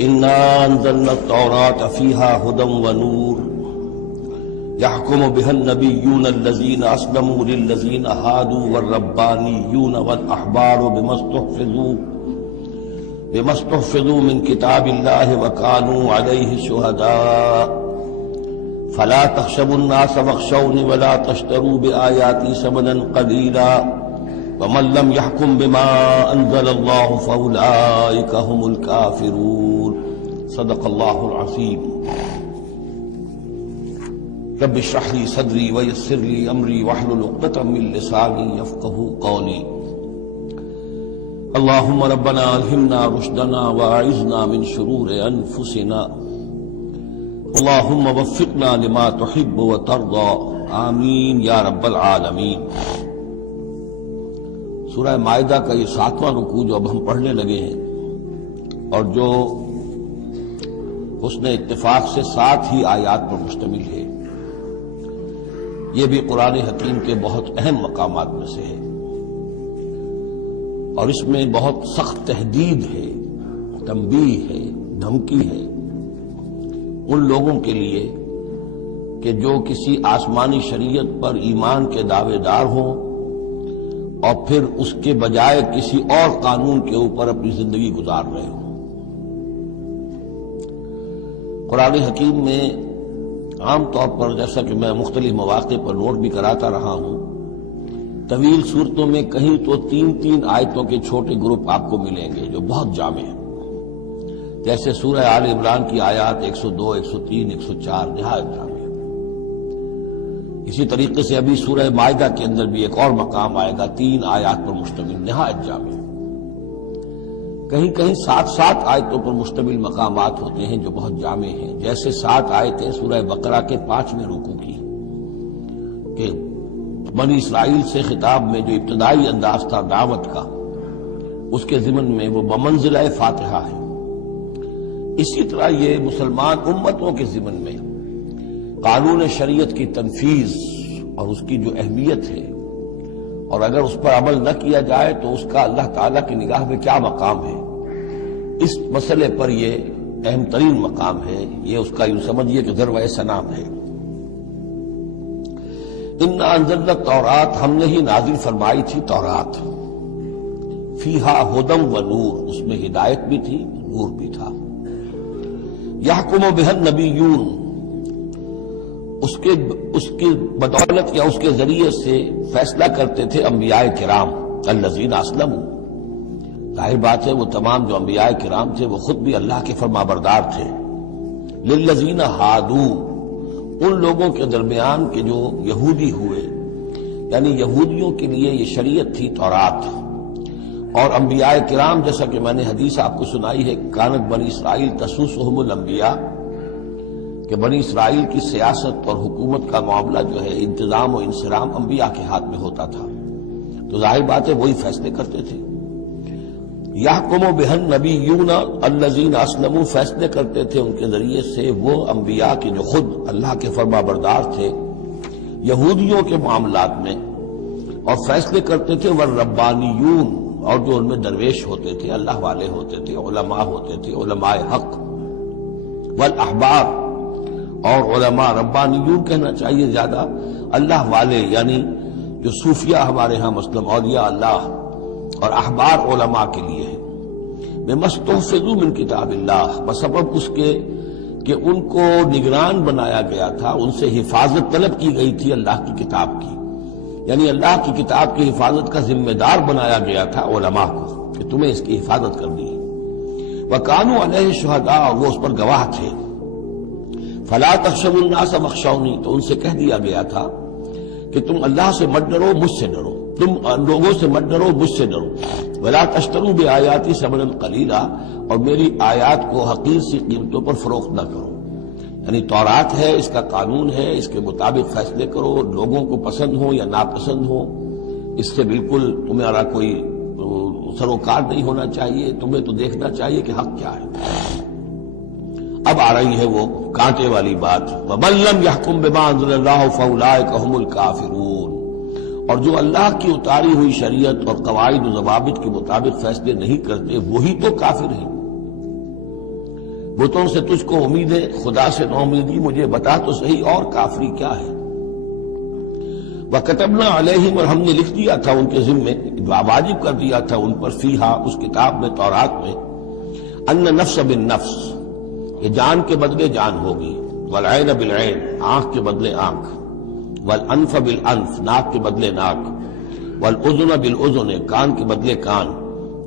انا انزلنا التوراة فيها هدى ونور يحكم بها النبيون الذين اسلموا للذين هادوا والربانيون والاحبار بما استحفظوا من كتاب الله وكانوا عليه شهداء فلا تخشوا الناس واخشوني ولا تشتروا بآياتي ثمنا قليلا ومن لم يحكم بما انزل الله فاولئك هم الكافرون صدق الله العظيم رب اشرح لي صدري ويسر لي امري واحلل عقدة من لساني يفقهوا قولي اللهم ربنا الهمنا رشدنا واعذنا من شرور انفسنا اللهم وفقنا لما تحب وترضى آمین یا رب العالمین۔ سورہ مائدہ کا یہ 7واں رکوع جو اب ہم پڑھنے لگے ہیں اور جو حسن اتفاق سے 7 ہی آیات پر مشتمل ہے، یہ بھی قرآن حکیم کے بہت اہم مقامات میں سے ہے اور اس میں بہت سخت تحدید ہے، تنبیہ ہے، دھمکی ہے ان لوگوں کے لیے کہ جو کسی آسمانی شریعت پر ایمان کے دعوے دار ہوں اور پھر اس کے بجائے کسی اور قانون کے اوپر اپنی زندگی گزار رہے ہوں۔ قرآن حکیم میں عام طور پر، جیسا کہ میں مختلف مواقع پر نوٹ بھی کراتا رہا ہوں، طویل صورتوں میں کہیں تو 3 آیتوں کے چھوٹے گروپ آپ کو ملیں گے جو بہت جامع ہیں، جیسے سورہ آل عمران کی آیات 102، 103، 104 نہایت جامع۔ اسی طریقے سے ابھی سورہ مائدہ کے اندر بھی ایک اور مقام آئے گا 3 آیات پر مشتمل، نہایت جامع۔ کہیں کہیں 7 آیتوں پر مشتمل مقامات ہوتے ہیں جو بہت جامع ہیں، جیسے 7 آیتیں سورہ بقرہ کے 5ویں رکوع کی کہ بنی اسرائیل سے خطاب میں جو ابتدائی انداز تھا دعوت کا، اس کے ضمن میں وہ بمنزلہ فاتحہ ہے۔ اسی طرح یہ مسلمان امتوں کے ضمن میں قانون شریعت کی تنفیذ اور اس کی جو اہمیت ہے اور اگر اس پر عمل نہ کیا جائے تو اس کا اللہ تعالیٰ کی نگاہ میں کیا مقام ہے، اس مسئلے پر یہ اہم ترین مقام ہے، یہ اس کا یوں سمجھیے کہ ذروۂ سنام ہے۔ انا انزلنا التوراۃ، ہم نے ہی نازل فرمائی تھی تورات، فیہا ہدی و نور، اس میں ہدایت بھی تھی، نور بھی تھا۔ یحکم بہا النبیون، اس کی بدولت یا اس کے ذریعے سے فیصلہ کرتے تھے انبیاء کرام، الذین اسلموا، ظاہر بات ہے وہ تمام جو انبیاء کرام تھے وہ خود بھی اللہ کے فرمانبردار تھے، للذین ہادوا، ان لوگوں کے درمیان کے جو یہودی ہوئے، یعنی یہودیوں کے لیے یہ شریعت تھی تورات، اور انبیاء کرام جیسا کہ میں نے حدیث آپ کو سنائی ہے، کانت بنی اسرائیل تسوسہم الانبیاء، کہ بنی اسرائیل کی سیاست اور حکومت کا معاملہ جو ہے، انتظام و انصرام انبیاء کے ہاتھ میں ہوتا تھا، تو ظاہر بات ہے وہی فیصلے کرتے تھے۔ یحکم بہا النبیون الذین اسلموا، فیصلے کرتے تھے ان کے ذریعے سے وہ انبیاء کے جو خود اللہ کے فرمانبردار تھے یہودیوں کے معاملات میں، اور فیصلے کرتے تھے والربانیون، اور جو ان میں درویش ہوتے تھے، اللہ والے ہوتے تھے، علماء ہوتے تھے، علماء حق، والاحبار، اور علماء، ربانیون کہنا چاہیے زیادہ، اللہ والے، یعنی جو صوفیہ ہمارے ہاں مثلا اولیاء اللہ، اور احبار علماء کے لیے ہے، بما استحفظوا من کتاب اللہ، بسبب اس کے کہ ان کو نگران بنایا گیا تھا، ان سے حفاظت طلب کی گئی تھی اللہ کی کتاب کی، یعنی اللہ کی کتاب کی حفاظت کا ذمہ دار بنایا گیا تھا علماء کو کہ تمہیں اس کی حفاظت کرنی ہے، وَكَانُوا عَلَيْهِ شُهَدَاءَ، اور وہ اس پر گواہ تھے، فَلَا تَخْشَوُا النَّاسَ وَاخْشَوْنِي، تو ان سے کہہ دیا گیا تھا کہ تم اللہ سے مت ڈرو، مجھ سے ڈرو، تم لوگوں سے مت ڈرو، مجھ سے ڈرو، وَلَا تَشْتَرُوا بِآيَاتِي ثَمَنًا قَلِيلًا، اور میری آیات کو حقیر سی قیمتوں پر فروخت نہ کرو، یعنی تورات ہے، اس کا قانون ہے، اس کے مطابق فیصلے کرو، لوگوں کو پسند ہو یا ناپسند ہو، اس سے بالکل تمہارا کوئی سروکار نہیں ہونا چاہیے، تمہیں تو دیکھنا چاہیے کہ حق کیا ہے۔ اب آ رہی ہے وہ کانٹے والی بات، وَمَن لَّمْ يَحْكُم بِمَا أَنزَلَ اللَّهُ فَأُولَٰئِكَ هُمُ الْكَافِرُونَ، اور جو اللہ کی اتاری ہوئی شریعت اور قواعد و ضوابط کے مطابق فیصلے نہیں کرتے وہی تو کافر ہیں۔ بتوں سے تجھ کو امید ہے، خدا سے نہ امیدی، مجھے بتا تو صحیح اور کافری کیا ہے۔ وَكَتَبْنَا عَلَيْهِمْ، اور ہم نے لکھ دیا تھا ان کے ذمے، واجب کر دیا تھا ان پر، فیہا اس کتاب میں، تورات میں، ان نفس بالنفس، کہ جان کے بدلے جان ہوگی، والعین بالعین، آنکھ کے بدلے آنکھ، والانف بالانف، ناک کے بدلے ناک، والاذن بالاذن، کان کے بدلے کان،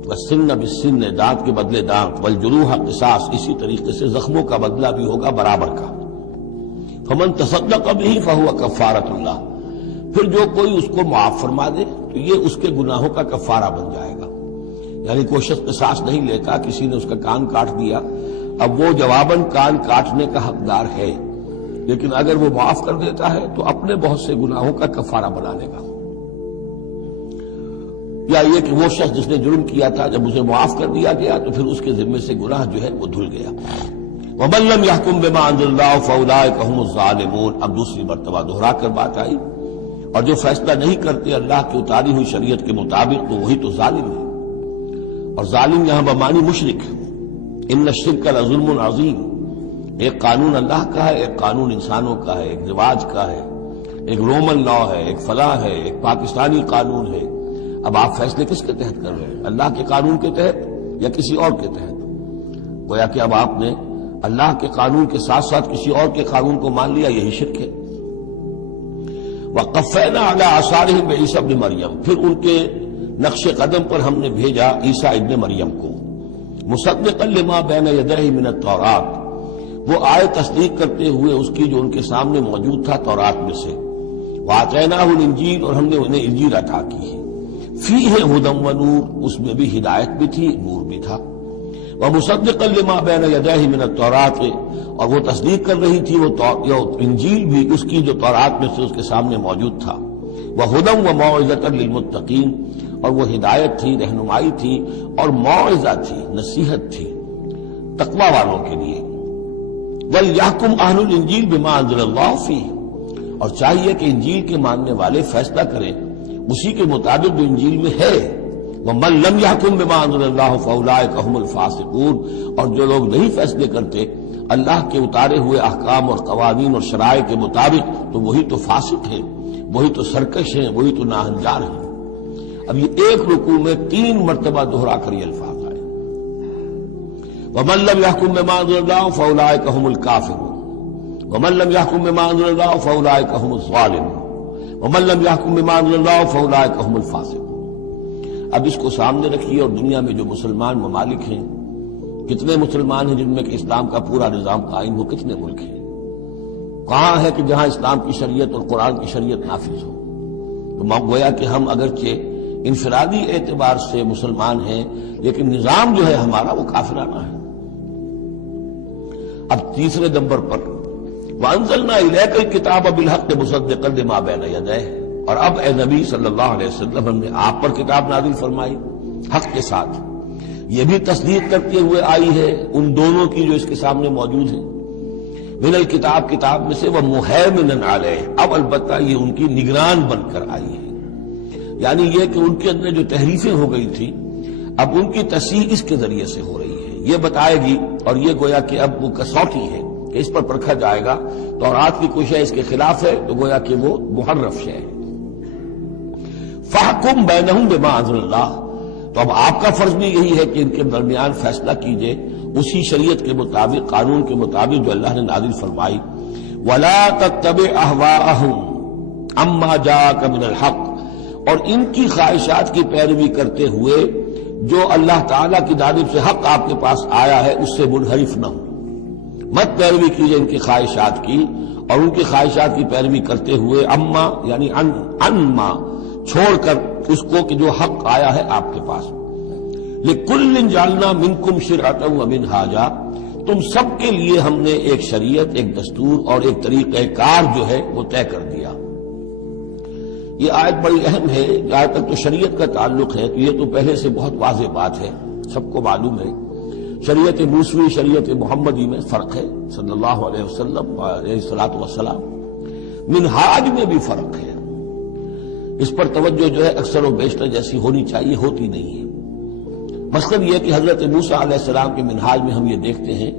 والسن بالسن، دانت کے بدلے دانت، والجروح قصاص، اسی طریقے سے زخموں کا بدلہ بھی ہوگا برابر کا۔ فمن تصدق به فهو کفارۃ اللہ، پھر جو کوئی اس کو معاف فرما دے تو یہ اس کے گناہوں کا کفارہ بن جائے گا۔ یعنی کوئی شخص قصاص نہیں لیتا، کسی نے اس کا کان کاٹ دیا، اب وہ جواباً کان کاٹنے کا حقدار ہے، لیکن اگر وہ معاف کر دیتا ہے تو اپنے بہت سے گناہوں کا کفارہ بنانے گا۔ یا یہ کہ وہ شخص جس نے جرم کیا تھا، جب اسے معاف کر دیا گیا تو پھر اس کے ذمے سے گناہ جو ہے وہ دھل گیا۔ وَمَن لَّمْ يَحْكُم بِمَا أَنزَلَ اللَّهُ فَأُولَٰئِكَ هُمُ الظَّالِمُونَ، اب دوسری مرتبہ دوہرا کر بات آئی، اور جو فیصلہ نہیں کرتے اللہ کی اتاری ہوئی شریعت کے مطابق تو وہی تو ظالم ہے۔ اور ظالم یہاں بمانی مشرک، ان الشرک لظلم عظیم، ایک قانون اللہ کا ہے، ایک قانون انسانوں کا ہے، ایک رواج کا ہے، ایک رومن لا ہے، ایک فلاں ہے، ایک پاکستانی قانون ہے۔ اب آپ فیصلے کس کے تحت کر رہے ہیں؟ اللہ کے قانون کے تحت یا کسی اور کے تحت؟ گویا کہ اب آپ نے اللہ کے قانون کے ساتھ ساتھ کسی اور کے قانون کو مان لیا، یہی شرک ہے۔ وَقَفَّيْنَا عَلَىٰ آثَارِهِمْ بِعِیسَىٰ ابْنِ مریم، پھر ان کے نقش قدم پر ہم نے بھیجا عیسیٰ ابن مریم کو، مصدقا لما بین یدیہ من التوراۃ، وہ آئے تصدیق کرتے ہوئے اس کی جو ان کے سامنے موجود تھا تورات میں سے، وآتیناہ الانجیل، اور ہم نے انہیں انجیل عطا کی ہے، فیہ ھدی ونور، اس میں بھی ہدایت بھی تھی، نور بھی تھا، ومصدقا لما بین یدیہ من التوراۃ، اور وہ تصدیق کر رہی تھی وہ انجیل بھی اس کی جو تورات میں سے اس کے سامنے موجود تھا، وہدی وموعظۃ للمتقین، اور وہ ہدایت تھی، رہنمائی تھی، اور موعظہ تھی، نصیحت تھی تقوی والوں کے لیے۔ وَلْيَحْكُمْ أَهْلُ الْإِنجِيلِ بِمَا أَنزَلَ اللَّهُ فِيهِ، اور چاہیے کہ انجیل کے ماننے والے فیصلہ کریں اسی کے مطابق جو انجیل میں ہے۔ وَمَن لَّمْ يَحْكُم بِمَا أَنزَلَ اللَّهُ فَأُولَٰئِكَ هُمُ الْفَاسِقُونَ، اور جو لوگ نہیں فیصلے کرتے اللہ کے اتارے ہوئے احکام اور قوانین اور شرائع کے مطابق تو وہی تو فاسق ہیں، وہی تو سرکش ہیں، وہی تو ناہنجار ہیں۔ اب یہ ایک رکوع میں 3 مرتبہ دہرا کر یہ الفاظ آئے، وَمَن لَّمْ يَحْكُم بِمَا أَنزَلَ اللَّهُ فَأُولَٰئِكَ هُمُ الْكَافِرُونَ وَمَن لَّمْ يَحْكُم بِمَا أَنزَلَ اللَّهُ فَأُولَٰئِكَ هُمُ الظَّالِمُونَ وَمَن لَّمْ يَحْكُم بِمَا أَنزَلَ اللَّهُ فَأُولَٰئِكَ هُمُ الْفَاسِقُونَ۔ اب اس کو سامنے رکھیے، اور دنیا میں جو مسلمان ممالک ہیں، کتنے مسلمان ہیں جن میں کہ اسلام کا پورا نظام قائم ہو؟ کتنے ملک ہیں؟ کہاں ہے کہ جہاں اسلام کی شریعت اور قرآن کی شریعت نافذ ہو؟ تو گویا کہ ہم اگرچہ انفرادی اعتبار سے مسلمان ہیں، لیکن نظام جو ہے ہمارا وہ کافرانہ ہے۔ اب تیسرے نمبر پر وَأَنزَلْنَا إِلَيْكَ الْكِتَابَ بِالْحَقِّ مُصَدِّقًا لِمَا بَيْنَ يَدَيْهِ، اور اب اے نبی صلی اللہ علیہ وسلم ہم نے آپ پر کتاب نازل فرمائی حق کے ساتھ، یہ بھی تصدیق کرتے ہوئے آئی ہے ان دونوں کی جو اس کے سامنے موجود ہیں، من الکتاب، کتاب میں سے، وَمُهَيْمِنًا عَلَيْهِ، اب البتہ یہ ان کی نگران بن کر آئی ہے، یعنی یہ کہ ان کے اندر جو تحریفیں ہو گئی تھی اب ان کی تصحیح اس کے ذریعے سے ہو رہی ہے، یہ بتائے گی، اور یہ گویا کہ اب وہ کسوٹی ہے کہ اس پر پرکھا جائے گا، تورات کی کوئی شے اس کے خلاف ہے تو گویا کہ وہ محرف شے ہے۔ فَحْكُم بَيْنَهُم بِمَا أَنزَلَ اللَّهُ، تو اب آپ کا فرض بھی یہی ہے کہ ان کے درمیان فیصلہ کیجئے اسی شریعت کے مطابق، قانون کے مطابق جو اللہ نے نازل فرمائی۔ وَلَا تَتَّبِعْ أَهْوَاءَهُمْ عَمَّا جَاءَكَ مِنَ الْحَقِّ، اور ان کی خواہشات کی پیروی کرتے ہوئے جو اللہ تعالیٰ کی جانب سے حق آپ کے پاس آیا ہے اس سے منحرف نہ ہو، مت پیروی کیجئے ان کی خواہشات کی، اور ان کی خواہشات کی پیروی کرتے ہوئے اما یعنی انما چھوڑ کر اس کو کہ جو حق آیا ہے آپ کے پاس۔ لِكُلٍّ جَعَلْنَا مِنكُمْ شِرْعَةً وَمِنْهَاجًا، تم سب کے لیے ہم نے ایک شریعت، ایک دستور اور ایک طریقہ کار جو ہے وہ طے کر دیا۔ یہ آیت بڑی اہم ہے، جہاں تک تو شریعت کا تعلق ہے تو یہ تو پہلے سے بہت واضح بات ہے، سب کو معلوم ہے، شریعت موسوی شریعت محمدی میں فرق ہے، صلی اللہ علیہ وسلم علیہ الصلوۃ والسلام، منہاج میں بھی فرق ہے۔ اس پر توجہ جو ہے اکثر و بیشتر جیسی ہونی چاہیے ہوتی نہیں ہے۔ مثلاً یہ کہ حضرت موسیٰ علیہ السلام کے منہاج میں ہم یہ دیکھتے ہیں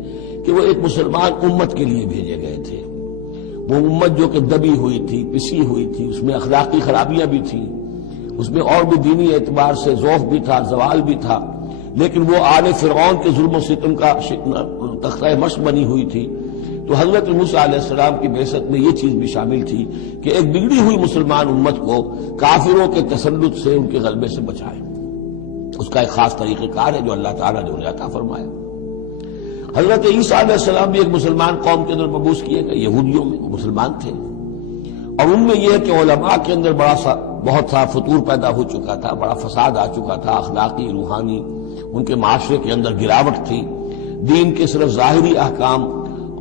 کہ وہ ایک مسلمان امت کے لیے بھیجے گئے تھے. وہ امت جو کہ دبی ہوئی تھی، پسی ہوئی تھی، اس میں اخلاقی خرابیاں بھی تھیں، اس میں اور بھی دینی اعتبار سے ذوف بھی تھا، زوال بھی تھا، لیکن وہ آل فرعون کے ظلم و ستم کا تختہ مشق بنی ہوئی تھی. تو حضرت موسیٰ علیہ السلام کی بعثت میں یہ چیز بھی شامل تھی کہ ایک بگڑی ہوئی مسلمان امت کو کافروں کے تسلط سے، ان کے غلبے سے بچائے. اس کا ایک خاص طریقہ کار ہے جو اللہ تعالیٰ نے انہیں عطا فرمایا. حضرت عیسیٰ علیہ السلام بھی ایک مسلمان قوم کے اندر مبعوث کیے گئے، یہودیوں میں وہ مسلمان تھے، اور ان میں یہ ہے کہ علماء کے اندر بہت سا فتور پیدا ہو چکا تھا، بڑا فساد آ چکا تھا، اخلاقی، روحانی، ان کے معاشرے کے اندر گراوٹ تھی. دین کے صرف ظاہری احکام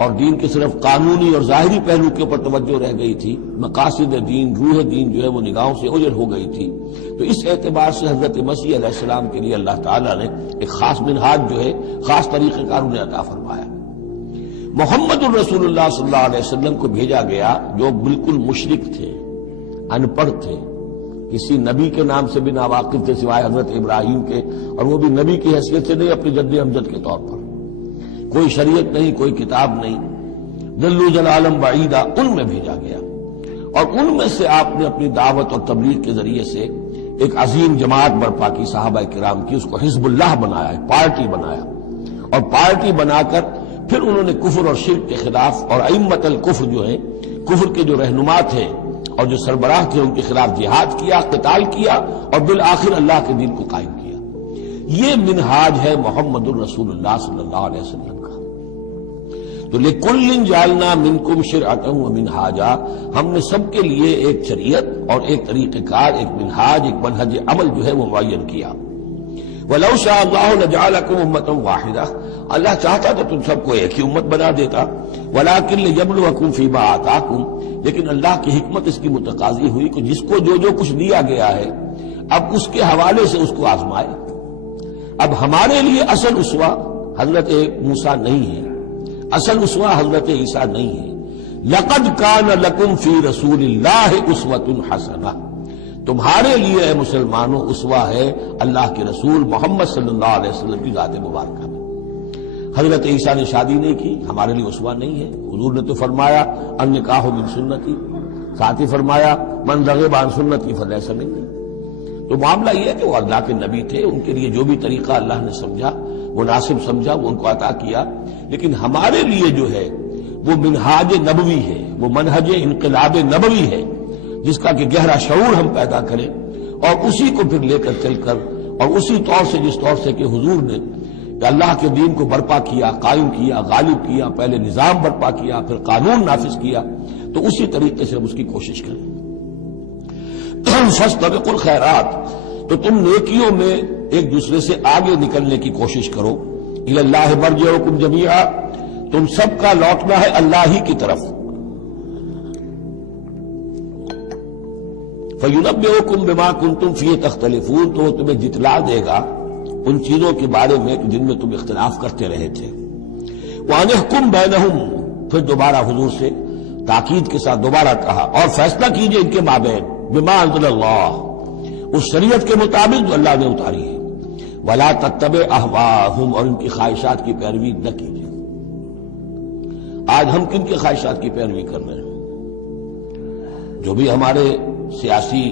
اور دین کے صرف قانونی اور ظاہری پہلو کے اوپر توجہ رہ گئی تھی، مقاصد دین، روح دین جو ہے وہ نگاہوں سے اوجھل ہو گئی تھی. تو اس اعتبار سے حضرت مسیح علیہ السلام کے لیے اللہ تعالیٰ نے ایک خاص منہاج جو ہے، خاص طریقہ کار انہیں عطا فرمایا. محمد الرسول اللہ صلی اللہ علیہ وسلم کو بھیجا گیا جو بالکل مشرک تھے، ان پڑھ تھے، کسی نبی کے نام سے بھی ناواقف تھے سوائے حضرت ابراہیم کے، اور وہ بھی نبی کی حیثیت سے نہیں، اپنی جد امجد کے طور پر. کوئی شریعت نہیں، کوئی کتاب نہیں، ضلوا ضلالا بعیدا، ان میں بھیجا گیا. اور ان میں سے آپ نے اپنی دعوت اور تبلیغ کے ذریعے سے ایک عظیم جماعت برپا کی صحابہ کرام کی، اس کو حزب اللہ بنایا، پارٹی بنایا، اور پارٹی بنا کر پھر انہوں نے کفر اور شرک کے خلاف، اور ائمۃ الکفر جو ہیں، کفر کے جو رہنما تھے اور جو سربراہ تھے، ان کے خلاف جہاد کیا، قتال کیا، اور بالآخر اللہ کے دین کو قائم کیا. یہ منہاج ہے محمد الرسول اللہ صلی اللہ علیہ وسلم کا. تو لِكُلٍّ جَعَلْنَا مِنْكُمْ شِرْعَةً وَمِنْهَاجًا، ہم نے سب کے لیے ایک شریعت اور ایک طریقہ کار، ایک منہاج، ایک منہج عمل جو ہے وہ معین کیا. وَلَوْ شَاءَ اللَّهُ لَجَعَلَكُمْ أُمَّةً وَاحِدَةً، اللہ چاہتا تو تم سب کو ایک ہی امت بنا دیتا. وَلَكِنْ لِيَبْلُوَكُمْ فِي مَا آتَاكُمْ، لیکن اللہ کی حکمت اس کی متقاضی ہوئی کہ جس کو جو کچھ دیا گیا ہے اب اس کے حوالے سے اس کو آزمائے. اب ہمارے لیے اصل اسوہ حضرت موسیٰ نہیں ہے، اصل اسوہ حضرت عیسیٰ نہیں ہے. لَقَدْ كَانَ لَكُمْ فِي رَسُولِ اللَّهِ أُسْوَةٌ حَسَنَةٌ، تمہارے لیے اے مسلمانوں اسوہ ہے اللہ کے رسول محمد صلی اللہ علیہ وسلم کی ذات مبارکہ میں. حضرت عیسیٰ نے شادی نہیں کی، ہمارے لیے اسوہ نہیں ہے. حضور نے تو فرمایا النکاح من سنتی، ساتھ ہی فرمایا من رغب عن سنتی فلیس منی. تو معاملہ یہ ہے کہ وہ اللہ کے نبی تھے، ان کے لیے جو بھی طریقہ اللہ نے سمجھا، مناسب سمجھا، وہ ان کو عطا کیا. لیکن ہمارے لیے جو ہے وہ منہاج نبوی ہے، وہ منہج انقلاب نبوی ہے، جس کا کہ گہرا شعور ہم پیدا کریں اور اسی کو پھر لے کر چل کر، اور اسی طور سے جس طور سے کہ حضور نے اللہ کے دین کو برپا کیا، قائم کیا، غالب کیا، پہلے نظام برپا کیا، پھر قانون نافذ کیا، تو اسی طریقے سے ہم اس کی کوشش کریں. فاستبقوا الخیرات، تو تم نیکیوں میں ایک دوسرے سے آگے نکلنے کی کوشش کرو. الی اللہ مرجعکم جمیعا، تم سب کا لوٹنا ہے اللہ ہی کی طرف. فینبئکم بما کنتم فیہ تختلفون، تو وہ تمہیں جتلا دے گا ان چیزوں کے بارے میں جن میں تم اختلاف کرتے رہے تھے. وَأَنِحْكُمْ بَيْنَهُمْ، پھر دوبارہ حضور سے تاکید کے ساتھ دوبارہ کہا اور فیصلہ کیجئے ان کے مابین بما انزل اللہ، اس شریعت کے مطابق جو اللہ نے اتاری ہے. ولا تتبع اہواءہم، اور ان کی خواہشات کی پیروی نہ کیجیے. آج ہم کن کی خواہشات کی پیروی کر رہے ہیں؟ جو بھی ہمارے سیاسی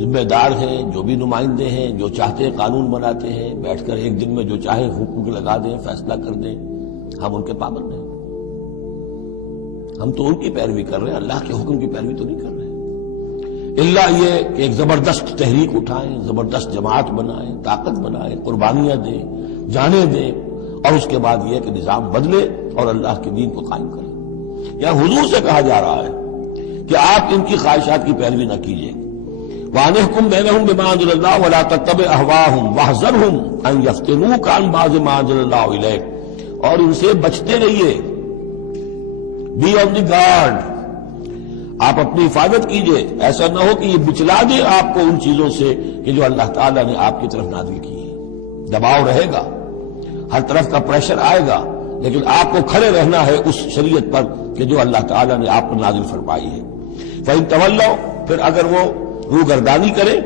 ذمہ دار ہیں، جو بھی نمائندے ہیں، جو چاہتے ہیں قانون بناتے ہیں، بیٹھ کر ایک دن میں جو چاہے حکم لگا دیں، فیصلہ کر دیں، ہم ان کے پابند ہیں. ہم تو ان کی پیروی کر رہے ہیں، اللہ کے حکم کی پیروی تو نہیں کر رہے. اللہ یہ کہ ایک زبردست تحریک اٹھائیں، زبردست جماعت بنائیں، طاقت بنائیں، قربانیاں دیں، جانیں دیں، اور اس کے بعد یہ کہ نظام بدلے اور اللہ کے دین کو قائم کریں. یہاں حضور سے کہا جا رہا ہے کہ آپ ان کی خواہشات کی پیروی نہ کیجیے. وَأَنِحْكُمْ بَيْنَهُمْ بِمَا أَنزَلَ اللَّهُ وَلَا تَتَّبِعْ أَهْوَاءَهُمْ وَاحْذَرْهُمْ أَن يَفْتِنُوكَ عَن بَعْضِ مَا أَنزَلَ اللَّهُ إِلَيْكَ، اور ان سے بچتے رہیے. بی آن دی گارڈ، آپ اپنی حفاظت کیجئے. ایسا نہ ہو کہ یہ بچلا دے آپ کو ان چیزوں سے کہ جو اللہ تعالیٰ نے آپ کی طرف نازل کی ہے. دباؤ رہے گا، ہر طرف کا پریشر آئے گا، لیکن آپ کو کھڑے رہنا ہے اس شریعت پر کہ جو اللہ تعالیٰ نے آپ پر نازل فرمائی ہے. فَإِن تَوَلَّوْا، پھر اگر وہ روگردانی کرے،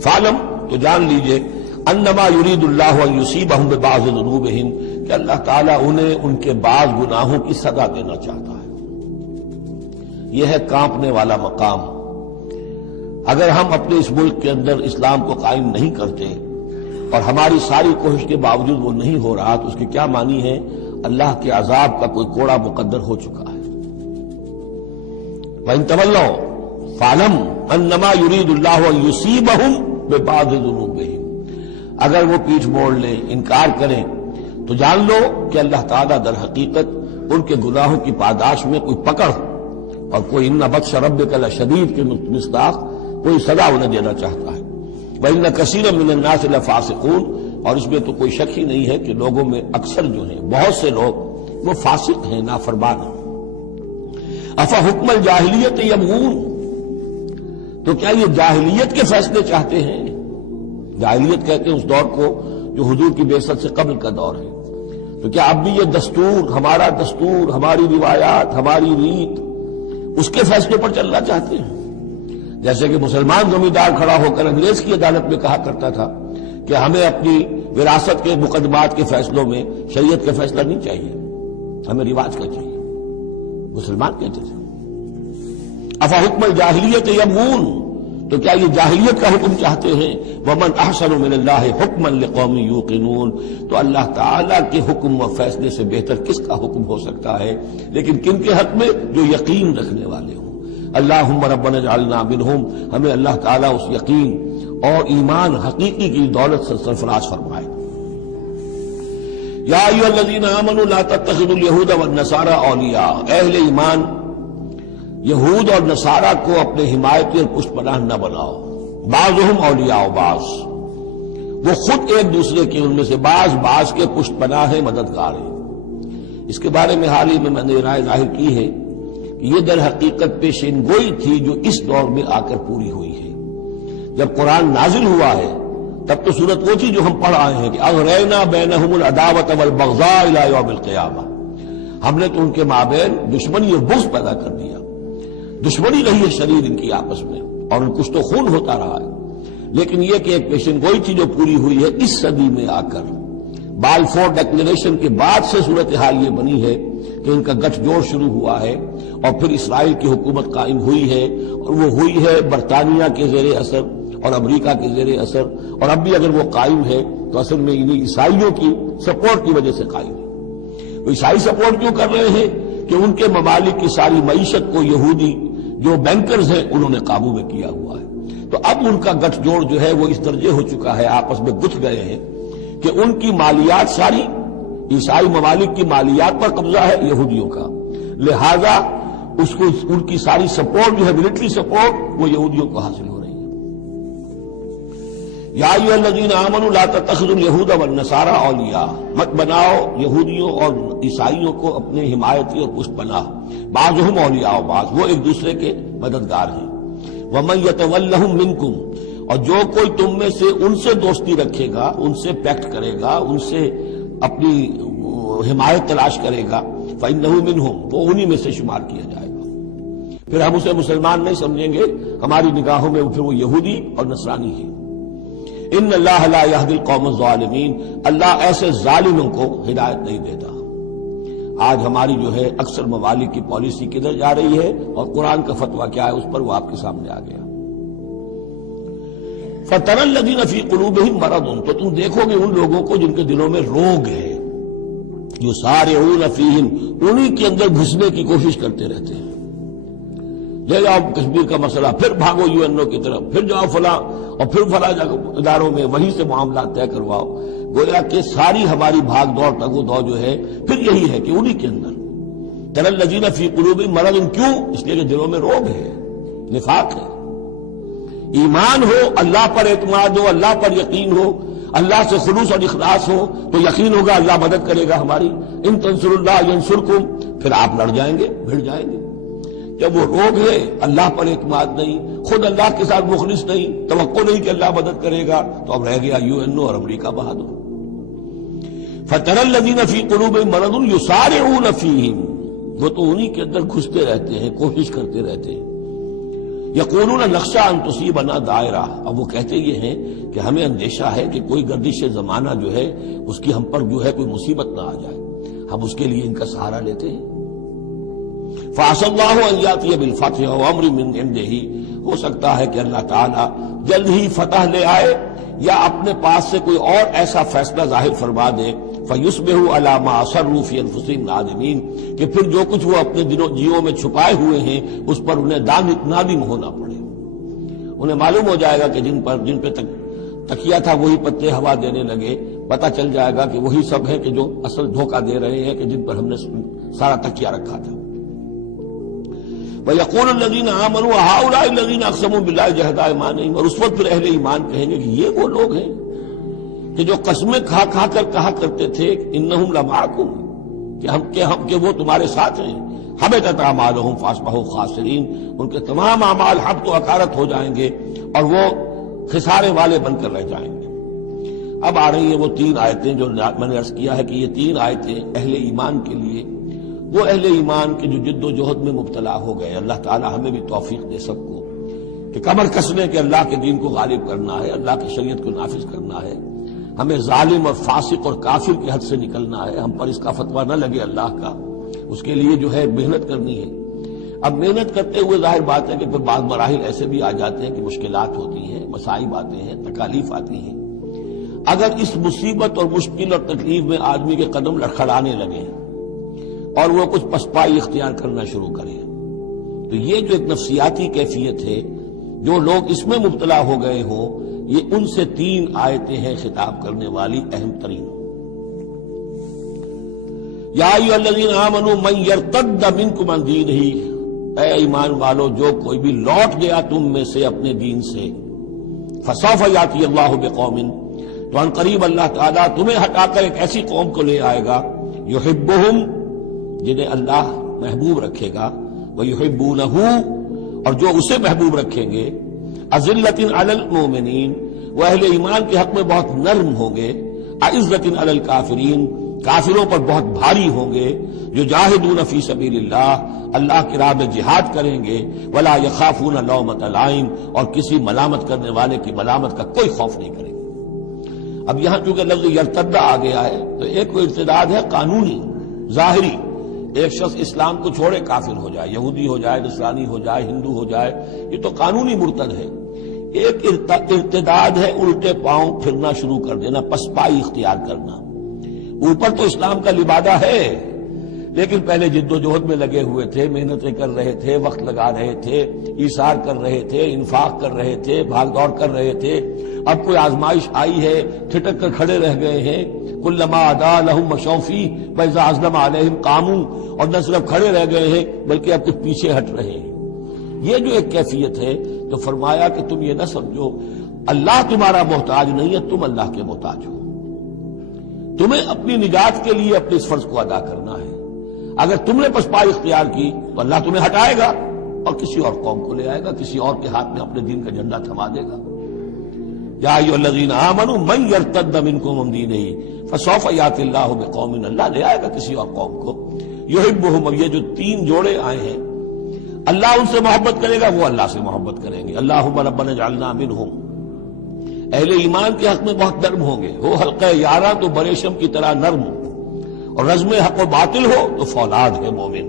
فَاعْلَمْ، تو جان لیجئے، أَنَّمَا يُرِيدُ اللَّهُ أَن يُصِيبَهُم بِبَعْضِ ذُنُوبِهِمْ، کہ کہ اللہ تعالیٰ انہیں ان کے بعض گناہوں کی سزا دینا چاہتا ہے۔ یہ ہے کانپنے والا مقام۔ اگر ہم اپنے اس ملک کے اندر اسلام کو قائم نہیں کرتے اور ہماری ساری کوشش کے باوجود وہ نہیں ہو رہا تو اس کی کیا معنی ہے؟ اللہ کے عذاب کا کوئی کوڑا مقدر ہو چکا ہے۔ وَإِن تَوَلَّوْا فَاعْلَمْ أَنَّمَا يُرِيدُ اللَّهُ أَن يُصِيبَهُم بِبَعْضِ ذُنُوبِهم، اگر وہ پیٹھ موڑ لیں، انکار کریں، تو جان لو کہ اللہ تعالیٰ در حقیقت ان کے گناہوں کی پاداش میں کوئی پکڑ اور کوئی اِنَّ بَطْشَ رَبِّكَ لَشَدِيدٌ کے مصداق کوئی سزا انہیں دینا چاہتا ہے۔ وَإِنَّ كَثِيرًا مِّنَ النَّاسِ لَفَاسِقُونَ، اور اس میں تو کوئی شک ہی نہیں ہے کہ لوگوں میں اکثر جو ہیں، بہت سے لوگ وہ فاسق ہیں، نافرمان ہیں۔ أَفَحُكْمَ الْجَاهِلِيَّةِ يَبْغُونَ، تو کیا یہ جاہلیت کے فیصلے چاہتے ہیں؟ جاہلیت کہتے ہیں اس دور کو جو حضور کی بعثت سے قبل کا دور ہے۔ تو کیا اب بھی یہ دستور، ہمارا دستور، ہماری روایات، ہماری ریت اس کے فیصلے پر چلنا چاہتے ہیں؟ جیسے کہ مسلمان زمیندار کھڑا ہو کر انگریز کی عدالت میں کہا کرتا تھا کہ ہمیں اپنی وراثت کے مقدمات کے فیصلوں میں شریعت کا فیصلہ نہیں چاہیے، ہمیں رواج کا چاہیے، مسلمان کہتے تھے۔ افحکم الجاہلیت یبغون، تو کیا یہ جاہلیت کا حکم چاہتے ہیں؟ ومن احسن من اللہ حکما لقوم یوقنون، تو اللہ تعالیٰ کے حکم و فیصلے سے بہتر کس کا حکم ہو سکتا ہے؟ لیکن کن کے حق میں؟ جو یقین رکھنے والے ہوں۔ اللہم ربنا اجعلنا منہم، ہمیں اللہ تعالیٰ اس یقین اور ایمان حقیقی کی دولت سے سرفراز فرمائے۔ یا ایھا الذین آمنوا لا تتخذوا اليہود والنصارى اولیاء، اہل ایمان یہود اور نصارہ کو اپنے حمایتی اور پشت پناہ نہ بناؤ۔ بعضهم اولیاء بعض، وہ خود ایک دوسرے کے ان میں سے بعض کے پشت پناہ ہیں، مددگار ہیں۔ اس کے بارے میں حال ہی میں نے رائے ظاہر کی ہے کہ یہ در حقیقت پیشین گوئی تھی جو اس دور میں آ کر پوری ہوئی ہے۔ جب قرآن نازل ہوا ہے تب تو صورت وہ تھی جو ہم پڑھ آئے ہیں کہ اغرینا بینہم العداوۃ والبغضاء الی یوم القیامہ، ہم نے تو ان کے مابین دشمنی اور بغض پیدا کر دیا، دشمنی رہی ہے شدید ان کی آپس میں، اور ان کچھ تو خون ہوتا رہا ہے۔ لیکن یہ کہ ایک پیشن گوئی تھی جو پوری ہوئی ہے اس صدی میں آ کر۔ بالفور ڈکلیریشن کے بعد سے صورتحال یہ بنی ہے کہ ان کا گٹھ جوڑ شروع ہوا ہے، اور پھر اسرائیل کی حکومت قائم ہوئی ہے، اور وہ ہوئی ہے برطانیہ کے زیر اثر اور امریکہ کے زیر اثر، اور اب بھی اگر وہ قائم ہے تو اصل میں انہیں عیسائیوں کی سپورٹ کی وجہ سے قائم ہے۔ وہ عیسائی سپورٹ کیوں کر رہے ہیں؟ کہ ان کے ممالک کی ساری معیشت کو یہودی جو بینکرز ہیں انہوں نے قابو میں کیا ہوا ہے۔ تو اب ان کا گٹھ جوڑ جو ہے وہ اس درجے ہو چکا ہے، آپس میں گتھ گئے ہیں کہ ان کی مالیات ساری عیسائی ممالک کی مالیات پر قبضہ ہے یہودیوں کا، لہذا اس کو ان کی ساری سپورٹ جو ہے ملٹری سپورٹ وہ یہودیوں کو حاصل ہو رہی ہے۔ یا ایھا الذین آمنوا لا تتخذوا اليہود والنصارى اولیاء، مت بناؤ یہودیوں اور عیسائیوں کو اپنے حمایتی اور پشت پناہ۔ بعضهم اولیاء بعض، وہ ایک دوسرے کے مددگار ہیں۔ ومن یتولہم منکم، اور جو کوئی تم میں سے ان سے دوستی رکھے گا، ان سے پیکٹ کرے گا، ان سے اپنی حمایت تلاش کرے گا، فإنہ منہم، وہ انہی میں سے شمار کیا جائے گا۔ پھر ہم اسے مسلمان نہیں سمجھیں گے، ہماری نگاہوں میں پھر وہ یہودی اور نصرانی ہے۔ ان اللہ لا یہدی القوم الظالمین، اللہ ایسے ظالموں کو ہدایت نہیں دیتا۔ آج ہماری جو ہے اکثر ممالک کی پالیسی کدھر جا رہی ہے اور قرآن کا فتویٰ کیا ہے اس پر وہ آپ کے سامنے آ گیا۔ فَتَرَى الَّذِينَ فِي قُلُوبِهِم مَرَضٌ، تو تم دیکھو گے ان لوگوں کو جن کے دلوں میں روگ ہے، یُسَارِعُونَ فِیہم، انہی کے اندر گھسنے کی کوشش کرتے رہتے ہیں۔ لے جاؤ کشمیر کا مسئلہ، پھر بھاگو UN کی طرف، پھر جاؤ فلاں اور پھر فلاں اداروں میں وہیں سے معاملات طے کرواؤ۔ گویا کہ ساری ہماری بھاگ دوڑ تگ و دو جو ہے پھر یہی ہے کہ انہی کے اندر تَرَى الَّذِينَ فِي قُلُوبِهِم مَرَضٌ، کیوں؟ اس لیے کہ دلوں میں روگ ہے، نفاق ہے۔ ایمان ہو، اللہ پر اعتماد ہو، اللہ پر یقین ہو، اللہ سے خلوص اور اخلاص ہو تو یقین ہوگا اللہ مدد کرے گا ہماری۔ ان تنصروا اللہ ینصرکم، پھر آپ لڑ جائیں گے، بھڑ جائیں گے۔ جب وہ روگ ہے، اللہ پر اعتماد نہیں، خود اللہ کے ساتھ مخلص نہیں، توقع نہیں کہ اللہ مدد کرے گا، تو اب رہ گیا UN اور امریکہ بہادر۔ فَتَرَى الَّذِينَ فِي قُلُوبِهِم مَرَضٌ يُسَارِعُونَ فِيهِم، وہ تو انہی کے اندر گھستے رہتے ہیں، کوشش کرتے رہتے ہیں۔ یقولون نخشى ان تصیبنا دائرہ، اب وہ کہتے یہ ہیں کہ ہمیں اندیشہ ہے کہ کوئی گردش زمانہ جو ہے اس کی ہم پر جو ہے کوئی مصیبت نہ آ جائے، ہم اس کے لیے ان کا سہارا لیتے ہیں۔ فعسى الله ان ياتي بالفتح وامر من عنده، ہو سکتا ہے کہ اللہ تعالیٰ جلد ہی فتح لے آئے یا اپنے پاس سے کوئی اور ایسا فیصلہ ظاہر فرما دے، فَيُصْبِحُوا عَلَىٰ مَا أَصَرُّوا فِي أَنفُسِهِمْ نَادِمِينَ، کہ پھر جو کچھ وہ اپنے جیوں میں چھپائے ہوئے ہیں اس پر انہیں نادم ہونا پڑے۔ انہیں معلوم ہو جائے گا کہ جن پہ تکیہ تھا وہی پتے ہوا دینے لگے، پتہ چل جائے گا کہ وہی سب ہے کہ جو اصل دھوکہ دے رہے ہیں کہ جن پر ہم نے سارا تکیہ رکھا تھا۔ وَيَقُولُ الَّذِينَ آمَنُوا هَؤُلَاءِ الَّذِينَ أَقْسَمُوا بِاللَّهِ جَهْدَ أَيْمَانِهِمْ، اور اس وقت پھر اہل ایمان کہیں گے کہ یہ وہ لوگ ہیں کہ جو قسمیں کھا کھا کر کہا کرتے تھے انہم لمعکم، کہ وہ تمہارے ساتھ ہیں، حبطت اعمالہم فاصبحوا خاسرین، ان کے تمام اعمال حبط و اکارت ہو جائیں گے اور وہ خسارے والے بن کر رہ جائیں گے۔ اب آ رہی ہیں وہ 3 آیتیں جو میں نے عرض کیا ہے کہ یہ 3 آیتیں اہل ایمان کے لیے، وہ اہل ایمان کے جو جد و جہد میں مبتلا ہو گئے، اللہ تعالی ہمیں بھی توفیق دے سب کو کہ کمر کسنے کے اللہ کے دین کو غالب کرنا ہے، اللہ کی شریعت کو نافذ کرنا ہے، ہمیں ظالم اور فاسق اور کافر کی حد سے نکلنا ہے، ہم پر اس کا فتویٰ نہ لگے اللہ کا، اس کے لیے جو ہے محنت کرنی ہے۔ اب محنت کرتے ہوئے ظاہر بات ہے کہ پھر بعض مراحل ایسے بھی آ جاتے ہیں کہ مشکلات ہوتی ہیں، مصائب آتے ہیں، تکالیف آتی ہیں۔ اگر اس مصیبت اور مشکل اور تکلیف میں آدمی کے قدم لڑکھڑانے لگے اور وہ کچھ پسپائی اختیار کرنا شروع کرے، تو یہ جو ایک نفسیاتی کیفیت ہے، جو لوگ اس میں مبتلا ہو گئے ہوں، یہ ان سے 3 آیتیں ہیں خطاب کرنے والی اہم ترین۔ یا ایھا الذین آمنوا من یرتد منکم عن دینہ، اے ایمان والو جو کوئی بھی لوٹ گیا تم میں سے اپنے دین سے، فسوف یاتی اللہ بقوم، تو ان قریب اللہ تعالیٰ تمہیں ہٹا کر ایک ایسی قوم کو لے آئے گا، یحبہم، جنہیں اللہ محبوب رکھے گا، ویحبونہ، اور جو اسے محبوب رکھیں گے، اذلۃ علی المؤمنین، وہ اہل ایمان کے حق میں بہت نرم ہوں گے، اعزۃ علی الکافرین، کافروں پر بہت بھاری ہوں گے، جو جاہدون فی سبیل اللہ، اللہ کی راہ میں جہاد کریں گے، ولا یخافون لومۃ لائم، اور کسی ملامت کرنے والے کی ملامت کا کوئی خوف نہیں کریں گے۔ اب یہاں چونکہ لفظ یرتد آ گیا ہے تو ایک وہ ارتداد ہے قانونی ظاہری، ایک شخص اسلام کو چھوڑے کافر ہو جائے، یہودی ہو جائے، نصرانی ہو جائے، ہندو ہو جائے، یہ تو قانونی مرتد ہے۔ ایک ارتداد ہے الٹے پاؤں پھرنا شروع کر دینا، پسپائی اختیار کرنا۔ اوپر تو اسلام کا لبادہ ہے، لیکن پہلے جد و جہد میں لگے ہوئے تھے، محنتیں کر رہے تھے، وقت لگا رہے تھے، ایثار کر رہے تھے، انفاق کر رہے تھے، بھاگ دوڑ کر رہے تھے، اب کوئی آزمائش آئی ہے، ٹھٹک کر کھڑے رہ گئے ہیں۔ کلما عدا لہم مشوا فیہ واذا اظلم علیہم قاموا، اور نہ صرف کھڑے رہ گئے ہیں بلکہ اب کچھ پیچھے ہٹ رہے ہیں۔ یہ جو ایک کیفیت ہے، تو فرمایا کہ تم یہ نہ سمجھو اللہ تمہارا محتاج نہیں ہے، تم اللہ کے محتاج ہو، تمہیں اپنی نجات کے لیے اپنے اس فرض کو ادا کرنا ہے۔ اگر تم نے پسپائی اختیار کی تو اللہ تمہیں ہٹائے گا اور کسی اور قوم کو لے آئے گا، کسی اور کے ہاتھ میں اپنے دین کا جھنڈا تھما دے گا۔ یا ایھا الذین آمنوا من یرتد منکم عن دینہ فسوف یاتی اللہ بقوم، اللہ لے آئے گا کسی اور قوم کو، یحبہم، اب یہ جو 3 جوڑے آئے ہیں، اللہ ان سے محبت کرے گا، وہ اللہ سے محبت کریں گے۔ اللہم ربنا اجعلنا منہم، اہل ایمان کے حق میں بہت نرم ہوں گے، وہ حلقہ یاراں تو بریشم کی طرح نرم، اور رزم حق و باطل ہو تو فولاد ہے مومن،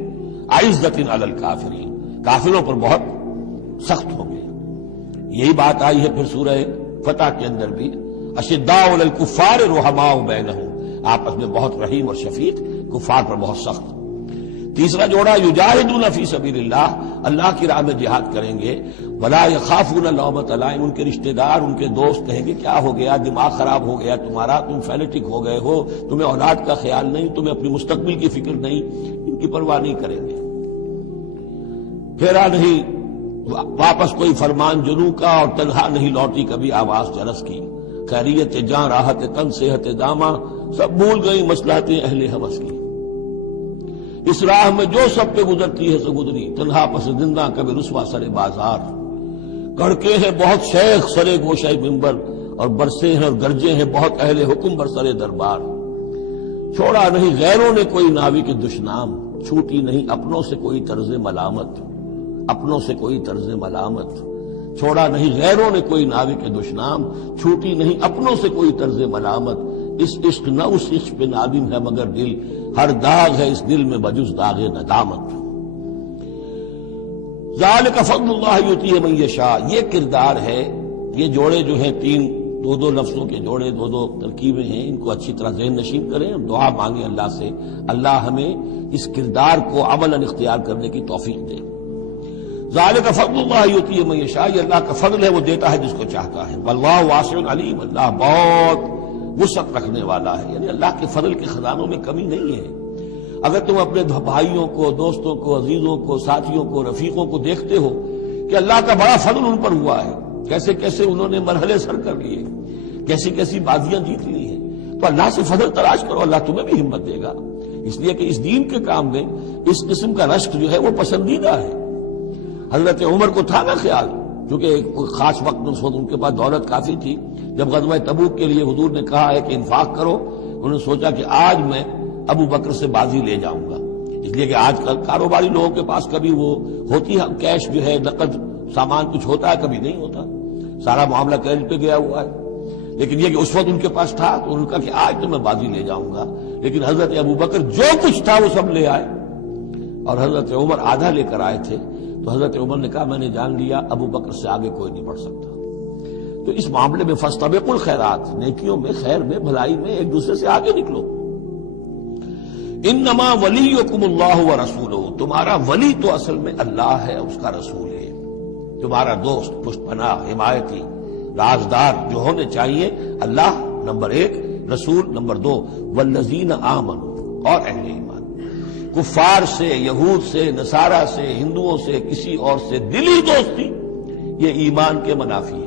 اعزۃ علی الکافرین، کافروں پر بہت سخت ہوں گے۔ یہی بات آئی ہے پھر سورہ فتح کے اندر بھی، اشداء علی الکفار رحماء بینہم، آپس میں بہت رحیم اور شفیق، کفار پر بہت سخت۔ تیسرا جوڑا یجاہدون فی سبیل اللہ، اللہ کی راہ میں جہاد کریں گے، ولا یخافون لومۃ لائم، ان کے رشتہ دار، ان کے دوست کہیں گے کیا ہو گیا، دماغ خراب ہو گیا تمہارا، تم فینیٹک ہو گئے ہو، تمہیں اولاد کا خیال نہیں، تمہیں اپنی مستقبل کی فکر نہیں، ان کی پرواہ نہیں کریں گے۔ پھیرا نہیں واپس کوئی فرمان جنوں کا، اور تنہا نہیں لوٹی کبھی آواز جرس کی، خیریت جاں راحت تن صحت داماں، سب بھول گئی مصلحتیں اہل ہوس کی۔ اس راہ میں جو سب پہ گزرتی ہے سو گزری، تنہا پس زندہ کبھی رسوا سر بازار، کڑکے ہیں بہت شیخ سرے گوشہ ممبر، اور برسے ہیں اور گرجے ہیں بہت اہل حکم بر سر دربار۔ چھوڑا نہیں غیروں نے کوئی ناوی کے دشنام، چھوٹی نہیں اپنوں سے کوئی طرز ملامت، اپنوں سے کوئی طرز ملامت، چھوڑا نہیں غیروں نے کوئی ناوی کے دشنام، چھوٹی نہیں اپنوں سے کوئی طرز ملامت، اس عشق نہ اس عشق پہ نادم ہے مگر دل، ہر داغ ہے اس دل میں بجز داغ ندامت۔ ذالک فضل اللہ یؤتیہ من یشاء، یہ کردار ہے، یہ جوڑے جو ہیں تین دو لفظوں کے جوڑے، دو ترکیبیں ہیں، ان کو اچھی طرح ذہن نشین کریں، دعا مانگیں اللہ سے، اللہ ہمیں اس کردار کو عملاً اختیار کرنے کی توفیق دے۔ ذالک فضل اللہ یؤتیہ من یشاء، یہ اللہ کا فضل ہے، وہ دیتا ہے جس کو چاہتا ہے، واللہ واسع علیم، اللہ بہت وسعت رکھنے والا ہے، یعنی اللہ کے فضل کے خزانوں میں کمی نہیں ہے۔ اگر تم اپنے بھائیوں کو، دوستوں کو، عزیزوں کو، ساتھیوں کو، رفیقوں کو دیکھتے ہو کہ اللہ کا بڑا فضل ان پر ہوا ہے، کیسے کیسے انہوں نے مرحلے سر کر لیے، کیسی کیسی بازیاں جیت لی ہیں، تو اللہ سے فضل تلاش کرو، اللہ تمہیں بھی ہمت دے گا، اس لیے کہ اس دین کے کام میں اس قسم کا رشک جو ہے وہ پسندیدہ ہے۔ حضرت عمر کو تھا نا خیال، کیونکہ ایک خاص وقت اس وقت ان کے پاس دولت کافی تھی، جب غزوہ تبوک کے لیے حضور نے کہا ہے کہ انفاق کرو، انہوں نے سوچا کہ آج میں ابو بکر سے بازی لے جاؤں گا، اس لیے کہ آج کل کاروباری لوگوں کے پاس کبھی وہ ہوتی ہے کیش جو ہے نقد سامان کچھ ہوتا ہے، کبھی نہیں ہوتا، سارا معاملہ کریڈٹ پہ گیا ہوا ہے، لیکن یہ کہ اس وقت ان کے پاس تھا تو انہوں نے کہا کہ آج تو میں بازی لے جاؤں گا، لیکن حضرت ابو بکر جو کچھ تھا وہ سب لے آئے اور حضرت عمر آدھا لے کر آئے تھے، تو حضرت عمر نے کہا میں نے جان لیا ابو بکر سے آگے کوئی نہیں بڑھ سکتا۔ تو اس معاملے میں فاستبقوا الخیرات، نیکیوں میں، خیر میں، بھلائی میں ایک دوسرے سے آگے نکلو۔ انما ولیکم اللہ ورسولہ، تمہارا ولی تو اصل میں اللہ ہے، اس کا رسول ہے، تمہارا دوست، پشت پناہ، حمایتی، رازدار جو ہونے چاہیے اللہ نمبر 1، رسول نمبر 2، والذین آمنوا، اور اہل ایمان۔ کفار سے، یہود سے، نصارہ سے، ہندوؤں سے، کسی اور سے دلی دوستی یہ ایمان کے منافی ہے۔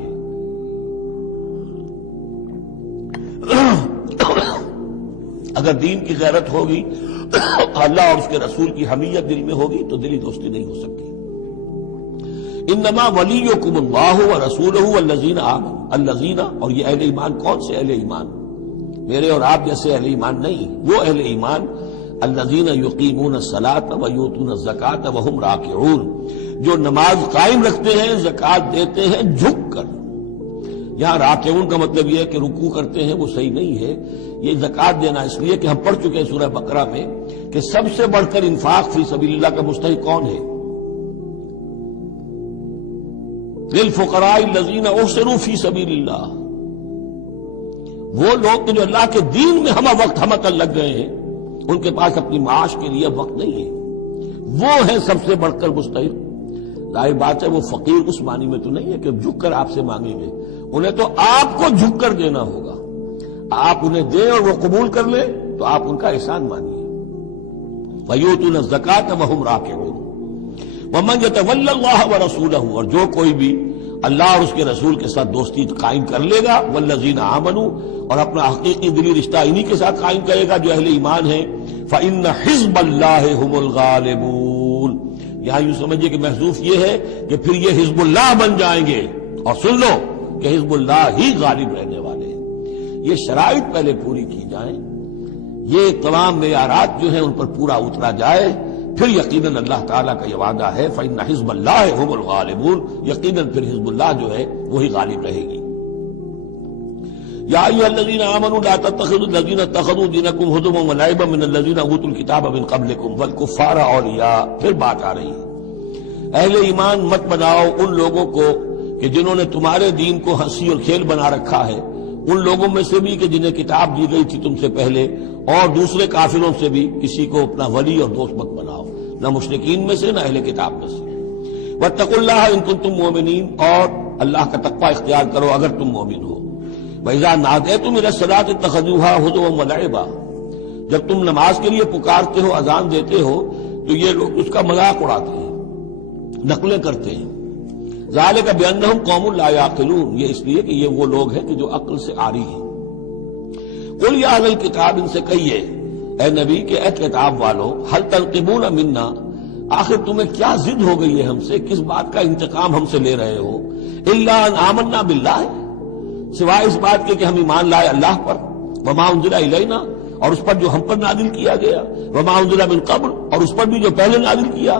اگر دین کی غیرت ہوگی، اللہ اور اس کے رسول کی حمیت دل میں ہوگی تو دلی دوستی نہیں ہو سکتی۔ انما ولیکم اللہ ورسولہ والذین آمنوا، الذین، اور یہ اہل ایمان کون سے اہل ایمان؟ میرے اور آپ جیسے اہل ایمان نہیں، وہ اہل ایمان الذین یقیمون الصلاۃ ویؤتون الزکاۃ وہم راکعون، جو نماز قائم رکھتے ہیں، زکوٰۃ دیتے ہیں جھک کر۔ یہاں راکعون کا مطلب یہ ہے کہ رکوع کرتے ہیں، وہ صحیح نہیں ہے، یہ زکوٰۃ دینا اس لیے کہ ہم پڑھ چکے ہیں سورہ بقرہ میں کہ سب سے بڑھ کر انفاق فی سبیل اللہ کا مستحق کون ہے؟ للفقراء الذین احصروا فی سبیل اللہ، وہ لوگ جو اللہ کے دین میں ہمہ وقت ہمہ لگ گئے ہیں، ان کے پاس اپنی معاش کے لیے وقت نہیں ہے، وہ ہیں سب سے بڑھ کر مستحق۔ ظاہر بات ہے وہ فقیر اس معنی میں تو نہیں ہے کہ جھک کر آپ سے مانگیں گے، انہیں تو آپ کو جھک کر دینا ہوگا، آپ انہیں دیں اور وہ قبول کر لیں تو آپ ان کا احسان مانیے۔ وَيُؤْتُونَ الزَّكَاةَ وَهُمْ رَاكِعُونَ وَمَنْ يَتَوَلَّ اللَّهَ وَرَسُولَهُ، اور جو کوئی بھی اللہ اور اس کے رسول کے ساتھ دوستی قائم کر لے گا، وَالَّذِينَ آمَنُوا، اور اپنا حقیقی دلی رشتہ انہی کے ساتھ قائم کرے گا جو اہل ایمان ہیں، فَإِنَّ حِزْبَ اللَّهِ هُمُ الْغَالِبُونَ، یہاں یوں سمجھیے کہ محذوف یہ ہے کہ پھر یہ حزب اللہ بن جائیں گے، اور سن لو کہ حزب اللہ ہی غالب رہنے والے ہیں۔ یہ شرائط پہلے پوری کی جائیں، یہ تمام معیارات جو ہیں ان پر پورا اترا جائے، پھر یقیناً اللہ تعالیٰ کا یہ وعدہ ہے فَإِنَّ حِزْبَ اللَّهِ هُمُ الْغَالِبُونَ، یقیناً پھر حزب اللہ جو ہے وہی غالب رہے گی۔ یا ایھا الذین آمنوا لا تتخذوا الذین اتخذوا دینکم ہزوا ولعبا من الذین اوتوا الکتاب من قبلکم والکفار اولیاء، پھر بات آ رہی ہے، اہل ایمان مت بناؤ ان لوگوں کو کہ جنہوں نے تمہارے دین کو ہنسی اور کھیل بنا رکھا ہے، ان لوگوں میں سے بھی کہ جنہیں کتاب دی گئی تھی تم سے پہلے، اور دوسرے کافروں سے بھی کسی کو اپنا ولی اور دوست مت بناؤ، نہ مشرکین میں سے نہ اہل کتاب میں سے۔ واتقوا اللہ ان کنتم مؤمنین، اور اللہ کا تقوی اختیار کرو اگر تم مومن ہو۔ وَإِذَا نَادَيْتُمْ إِلَى الصَّلَاةِ اتَّخَذُوهَا هُزُوًا وَلَعِبًا، جب تم نماز کے لیے پکارتے ہو، اذان دیتے ہو، تو یہ لوگ اس کا مذاق اڑاتے ہیں، نقلیں کرتے ہیں۔ ذَلِكَ بِأَنَّهُمْ قَوْمٌ لَا يَعْقِلُونَ، یہ اس لیے کہ یہ وہ لوگ ہیں کہ جو عقل سے عاری ہیں۔ قُلْ يَا أَهْلَ الْكِتَابِ، ان سے کہیے اے نبی کہ اے کتاب والو، هَلْ تَنْقِمُونَ مِنَّا، آخر تمہیں کیا ضد ہو گئی ہے ہم سے، کس بات کا انتقام ہم سے لے رہے ہو؟ إِلَّا أَنْ آمَنَّا بِاللَّهِ، سوائے اس بات کے کہ ہم ایمان لائے اللہ پر، وما انزل الینا، اور اس پر جو ہم پر نازل کیا گیا، وما انزل من قبل، اور اس پر بھی جو پہلے نازل کیا،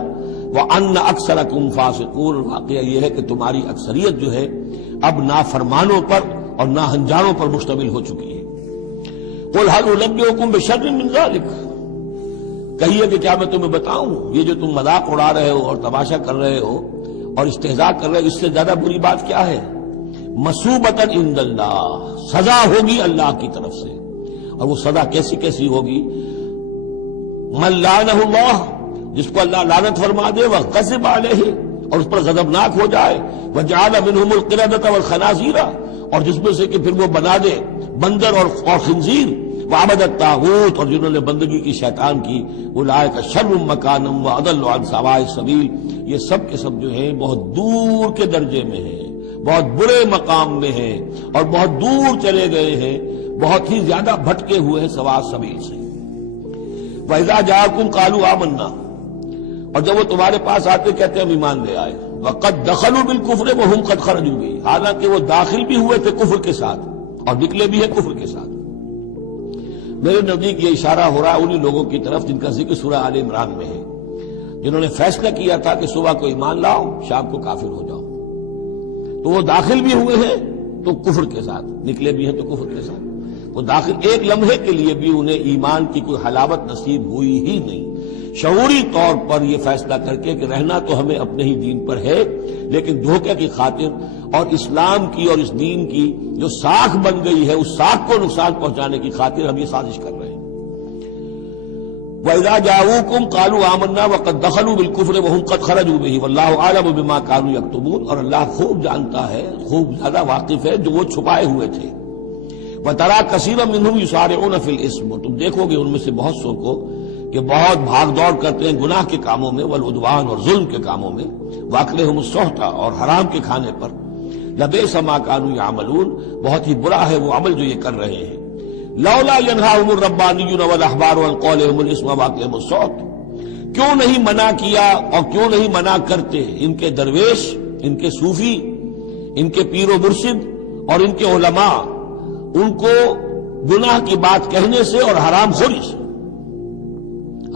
وَأَنَّ أَكْثَرَكُمْ فَاسِقُونَ، واقعہ یہ ہے کہ تمہاری اکثریت جو ہے اب نافرمانوں پر اور ناہنجاروں پر مشتمل ہو چکی ہے۔ قُلْ هَلْ أُنَبِّئُكُمْ بِشَرٍّ مِّن ذَلِكَ، کہیے کہ کیا میں تمہیں بتاؤں یہ جو تم مذاق اڑا رہے ہو اور تماشا کر رہے ہو اور استہزاء کر رہے ہو، اس سے زیادہ بری بات کیا ہے؟ مصوبۃ عند اللہ، سزا ہوگی اللہ کی طرف سے، اور وہ سزا کیسی کیسی ہوگی؟ من لعنہ اللہ، جس کو اللہ لعنت فرما دے، وغضب علیہ، اور اس پر غضبناک ہو جائے، وجعل منہم القردۃ والخنازیر، اور جس میں سے کہ پھر وہ بنا دے بندر اور خنزیر، وعبد الطاغوت، اور جنہوں نے بندگی کی شیطان کی، اولئک شر مکانا واضل عن سواء السبیل، یہ سب کے سب جو ہیں بہت دور کے درجے میں ہیں، بہت برے مقام میں ہیں، اور بہت دور چلے گئے ہیں، بہت ہی زیادہ بھٹکے ہوئے ہیں سواء السبیل سے۔ وَإِذَا جَاءَكُمْ قَالُوا آمَنَّا، اور جب وہ تمہارے پاس آتے کہتے ہیں ہم ایمان لے آئے، وَقَدْ دَخَلُوا بِالْكُفْرِ وَهُمْ قَدْ خَرَجُوا بِهِ، حالانکہ وہ داخل بھی ہوئے تھے کفر کے ساتھ اور نکلے بھی ہیں کفر کے ساتھ۔ میرے نزدیک یہ اشارہ ہو رہا ہے انہی لوگوں کی طرف جن کا ذکر سورہ آل عمران میں ہے، جنہوں نے فیصلہ کیا تھا کہ صبح کو ایمان لاؤ، شام کو کافر ہو جاؤ، تو وہ داخل بھی ہوئے ہیں تو کفر کے ساتھ، نکلے بھی ہیں تو کفر کے ساتھ۔ وہ داخل ایک لمحے کے لیے بھی انہیں ایمان کی کوئی حلاوت نصیب ہوئی ہی نہیں، شعوری طور پر یہ فیصلہ کر کے کہ رہنا تو ہمیں اپنے ہی دین پر ہے، لیکن دھوکے کی خاطر اور اسلام کی اور اس دین کی جو ساکھ بن گئی ہے اس ساکھ کو نقصان پہنچانے کی خاطر ہم یہ سازش کر رہے ہیں۔ وَإِذَا جَاءُوكُمْ قَالُوا آمَنَّا وَقَدْ دَخَلُوا بِالْكُفْرِ وَهُمْ قَدْ خَرَجُوا بِهِ وَاللَّهُ أَعْلَمُ بِمَا كَانُوا يَكْتُمُونَ، اور اللہ خوب جانتا ہے، خوب زیادہ واقف ہے جو وہ چھپائے ہوئے تھے۔ وَتَرَىٰ كَثِيرًا مِّنْهُمْ يُسَارِعُونَ فِي الْإِثْمِ، اور تم دیکھو گے ان میں سے بہت سو کو کہ بہت بھاگ دوڑ کرتے ہیں گناہ کے کاموں میں، والعدوان، اور ظلم کے کاموں میں، وَأَكْلِهِمُ السُّحْتَ، اور حرام کے کھانے پر، لَبِئْسَ مَا كَانُوا يَعْمَلُونَ، بہت ہی برا ہے وہ عمل جو یہ کر رہے ہیں۔ لولا ينهاهم الربانيون والاحبار عن قولهم الاسم واكلهم السحت، کیوں نہیں منع کیا اور کیوں نہیں منع کرتے ان کے درویش، ان کے صوفی، ان کے پیر و مرشد اور ان کے علماء ان کو گناہ کی بات کہنے سے اور حرام خوری سے۔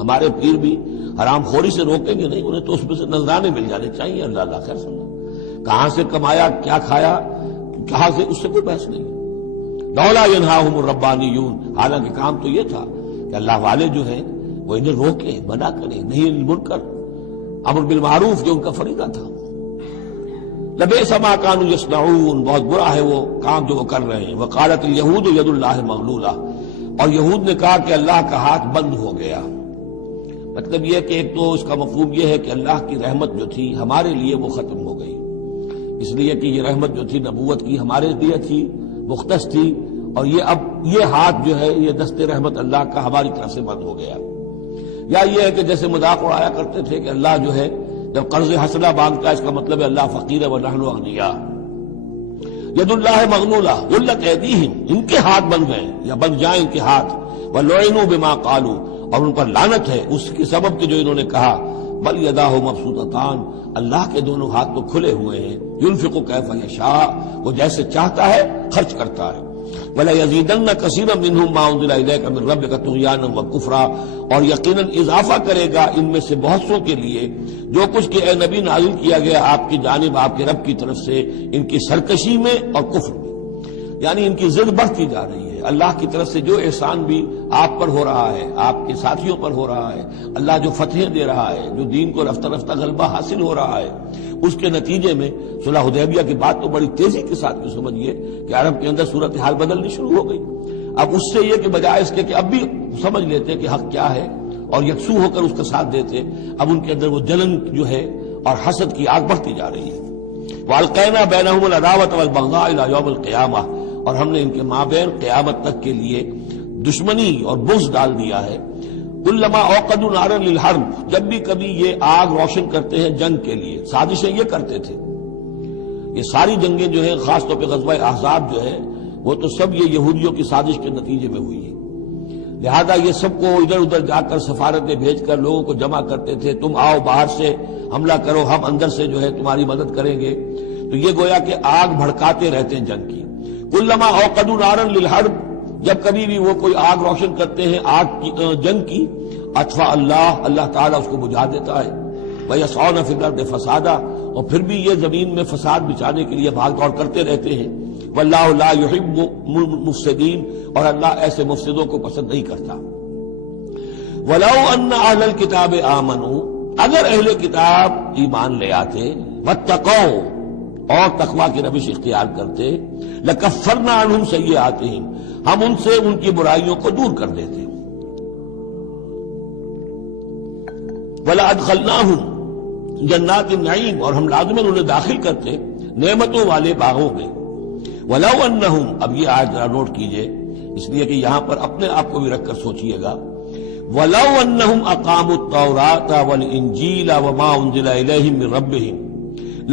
ہمارے پیر بھی حرام خوری سے روکیں گے نہیں، انہیں تو اس میں سے نذرانے مل جانے چاہیے، اللہ اللہ خیر سمجھا، کہاں سے کمایا، کیا کھایا، کہاں سے، اس سے کوئی بحث نہیں۔ لولا ينهاهم الربانيون، حالانکہ کام تو یہ تھا کہ اللہ والے جو ہیں وہ انہیں روکے، منع کرے، نہیں المنکر، امر بالمعروف جو ان کا فریضہ تھا۔ لبئس ما كانوا يصنعون، بہت برا ہے وہ کام جو وہ کر رہے ہیں۔ وقالت اليهود يد الله مغلولہ، اور یہود نے کہا کہ اللہ کا ہاتھ بند ہو گیا۔ مطلب یہ کہ ایک تو اس کا مفہوم یہ ہے کہ اللہ کی رحمت جو تھی ہمارے لیے وہ ختم ہو گئی، اس لیے کہ یہ رحمت جو تھی نبوت کی ہمارے لیے تھی، مختص تھی، اور یہ اب یہ ہاتھ جو ہے یہ دست رحمت اللہ کا ہماری طرف سے بند ہو گیا۔ یا یہ ہے کہ جیسے مذاق اڑایا کرتے تھے کہ اللہ جو ہے جب قرض حسنہ مانگتا ہے اس کا مطلب ہے اللہ فقیر ہے ونحن اغنیاء۔ ید اللہ مغلولہ غلت ایدیہم، ان کے ہاتھ بن گئے یا بن جائیں ان کے ہاتھ، ولعنوا بما قالوا، اور ان پر لعنت ہے اس کے سبب کہ جو انہوں نے کہا۔ بل یداہ مبسوطتان، اللہ کے دونوں ہاتھ تو کھلے ہوئے ہیں، ينفق کیف یشاء، وہ جیسے چاہتا ہے خرچ کرتا ہے۔ وَلَيَزِيدَنَّ كَثِيرًا مِّنْهُم مَّا أُنزِلَ إِلَيْكَ مِن رَّبِّكَ طُغْيَانًا وَكُفْرًا، اور یقیناً اضافہ کرے گا ان میں سے بہت سو کے لیے جو کچھ کہ اے نبی نازل کیا گیا آپ کی جانب آپ کے رب کی طرف سے، ان کی سرکشی میں اور کفر میں، یعنی ان کی ضد بڑھتی جا رہی ہے۔ اللہ کی طرف سے جو احسان بھی آپ پر ہو رہا ہے، آپ کے ساتھیوں پر ہو رہا ہے، اللہ جو فتحیں دے رہا ہے، جو دین کو رفتہ رفتہ غلبہ حاصل ہو رہا ہے، اس کے نتیجے میں صلح حدیبیہ کی بات تو بڑی تیزی کے ساتھ یہ سمجھیے کہ عرب کے اندر صورتحال بدلنی شروع ہو گئی۔ اب اس سے یہ کہ بجائے اس کے کہ اب بھی سمجھ لیتے کہ حق کیا ہے اور یکسو ہو کر اس کا ساتھ دیتے، اب ان کے اندر وہ جلن جو ہے اور حسد کی آگ بڑھتی جا رہی ہے۔ وَأَلْقَيْنَا بَيْنَهُمُ الْعَدَاوَةَ وَالْبَغْضَاءَ إِلَىٰ يَوْمِ الْقِيَامَةِ، اور ہم نے ان کے مابین قیامت تک کے لیے دشمنی اور بغض ڈال دیا ہے۔ کلما اوقدوا نارا للحرب، جب بھی کبھی یہ آگ روشن کرتے ہیں جنگ کے لیے، سازشیں یہ کرتے تھے۔ یہ ساری جنگیں جو ہیں خاص طور پہ غزوہ احزاب جو ہے وہ تو سب یہ یہودیوں کی سازش کے نتیجے میں ہوئی ہے۔ لہذا یہ سب کو ادھر ادھر جا کر سفارتیں بھیج کر لوگوں کو جمع کرتے تھے، تم آؤ باہر سے حملہ کرو، ہم اندر سے جو ہے تمہاری مدد کریں گے۔ تو یہ گویا کہ آگ بھڑکاتے رہتے ہیں جنگ کی۔ کلما اوقدوا نارا للحرب، جب کبھی بھی وہ کوئی آگ روشن کرتے ہیں آگ کی جنگ کی، اطفا اللہ تعالیٰ اس کو بجھا دیتا ہے۔ وَيَسْعَوْنَ فِي الْأَرْضِ فَسَادًا، اور پھر بھی یہ زمین میں فساد بچانے کے لیے بھاگ دوڑ کرتے رہتے ہیں. وَاللَّهُ لَا يُحِبُّ الْمُفْسِدِينَ، اور اللہ ایسے مفسدوں کو پسند نہیں کرتا. وَلَوْ أَنَّ أَهْلَ الْكِتَابِ آمَنُوا، اگر اہل کتاب ایمان لے آتے، وَاتَّقَوْا، اور تقوی کی روش اختیار کرتے، لَكَفَّرْنَا عَنْهُمْ سَيِّئَاتِهِمْ، ہم ان سے ان کی برائیوں کو دور کر دیتے. وَلَأَدْخَلْنَاهُمْ جَنَّاتِ النَّعِيمِ، اور ہم لازماً انہیں داخل کرتے نعمتوں والے باغوں میں. وَلَوْ أَنَّهُمْ، اب یہ آیت ذرا نوٹ کیجئے، اس لیے کہ یہاں پر اپنے آپ کو بھی رکھ کر سوچئے گا. وَلَوْ أَنَّهُمْ أَقَامُوا التَّوْرَاةَ وَالْإِنْجِيلَ وَمَا أُنزِلَ إِلَيْهِمْ مِنْ رَبِّهِمْ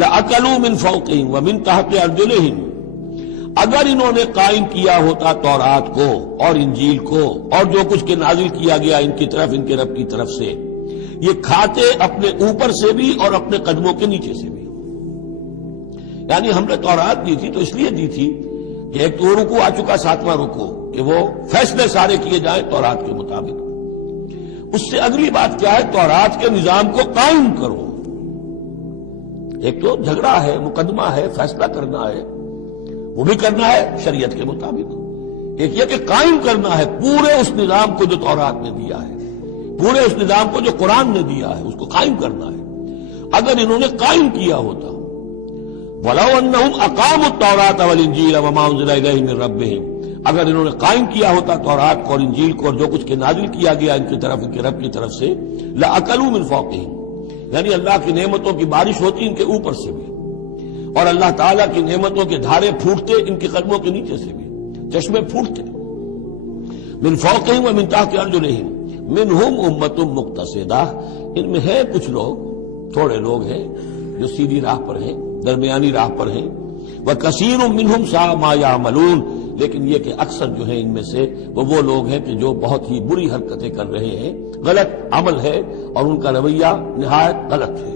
لَأَكَلُوا مِنْ فَوْقِهِمْ وَمِنْ تَحْتِ أَرْجُلِهِمْ، اگر انہوں نے قائم کیا ہوتا تورات کو اور انجیل کو اور جو کچھ کے نازل کیا گیا ان کی طرف، ان کے رب کی طرف سے، یہ کھاتے اپنے اوپر سے بھی اور اپنے قدموں کے نیچے سے بھی. یعنی ہم نے تورات دی تھی تو اس لیے دی تھی کہ ایک تو رکوع آ چکا، 7واں رکوع، کہ وہ فیصلے سارے کیے جائیں تورات کے مطابق. اس سے اگلی بات کیا ہے؟ تورات کے نظام کو قائم کرو. ایک تو جھگڑا ہے، مقدمہ ہے، فیصلہ کرنا ہے، وہ بھی کرنا ہے شریعت کے مطابق. ایک یہ کہ قائم کرنا ہے پورے اس نظام کو جو تورات نے دیا ہے، پورے اس نظام کو جو قرآن نے دیا ہے، اس کو قائم کرنا ہے. اگر انہوں نے قائم کیا ہوتا، وَلَوْ أَنَّهُمْ أَقَامُوا التَّوْرَاةَ وَالْإِنْجِيلَ وَمَا أُنزِلَ إِلَيْهِمْ مِنْ رَبِّهِمْ، اگر انہوں نے قائم کیا ہوتا تورات کو اور انجیل کو اور جو کچھ کے نازل کیا گیا ان کی طرف، ان کے رب کی طرف سے، لَأَكَلُوا مِنْ فَوْقِهِمْ، یعنی اللہ کی نعمتوں کی بارش ہوتی ان کے اوپر سے بھی، اور اللہ تعالیٰ کی نعمتوں کے دھارے پھوٹتے ان کے قدموں کے نیچے سے بھی، چشمے پھوٹتے. مِنْ فَوْقِهِمْ وَمِنْ تَحْتِ أَرْجُلِهِمْ مِنْهُمْ أُمَّةٌ مُقْتَصِدَةٌ، ان میں ہے کچھ لوگ، تھوڑے لوگ ہیں جو سیدھی راہ پر ہیں، درمیانی راہ پر ہیں. وَكَثِيرٌ مِّنْهُمْ سَاءَ مَا يَعْمَلُونَ، لیکن یہ کہ اکثر جو ہیں ان میں سے وہ لوگ ہیں کہ جو بہت ہی بری حرکتیں کر رہے ہیں، غلط عمل ہے اور ان کا رویہ نہایت غلط ہے.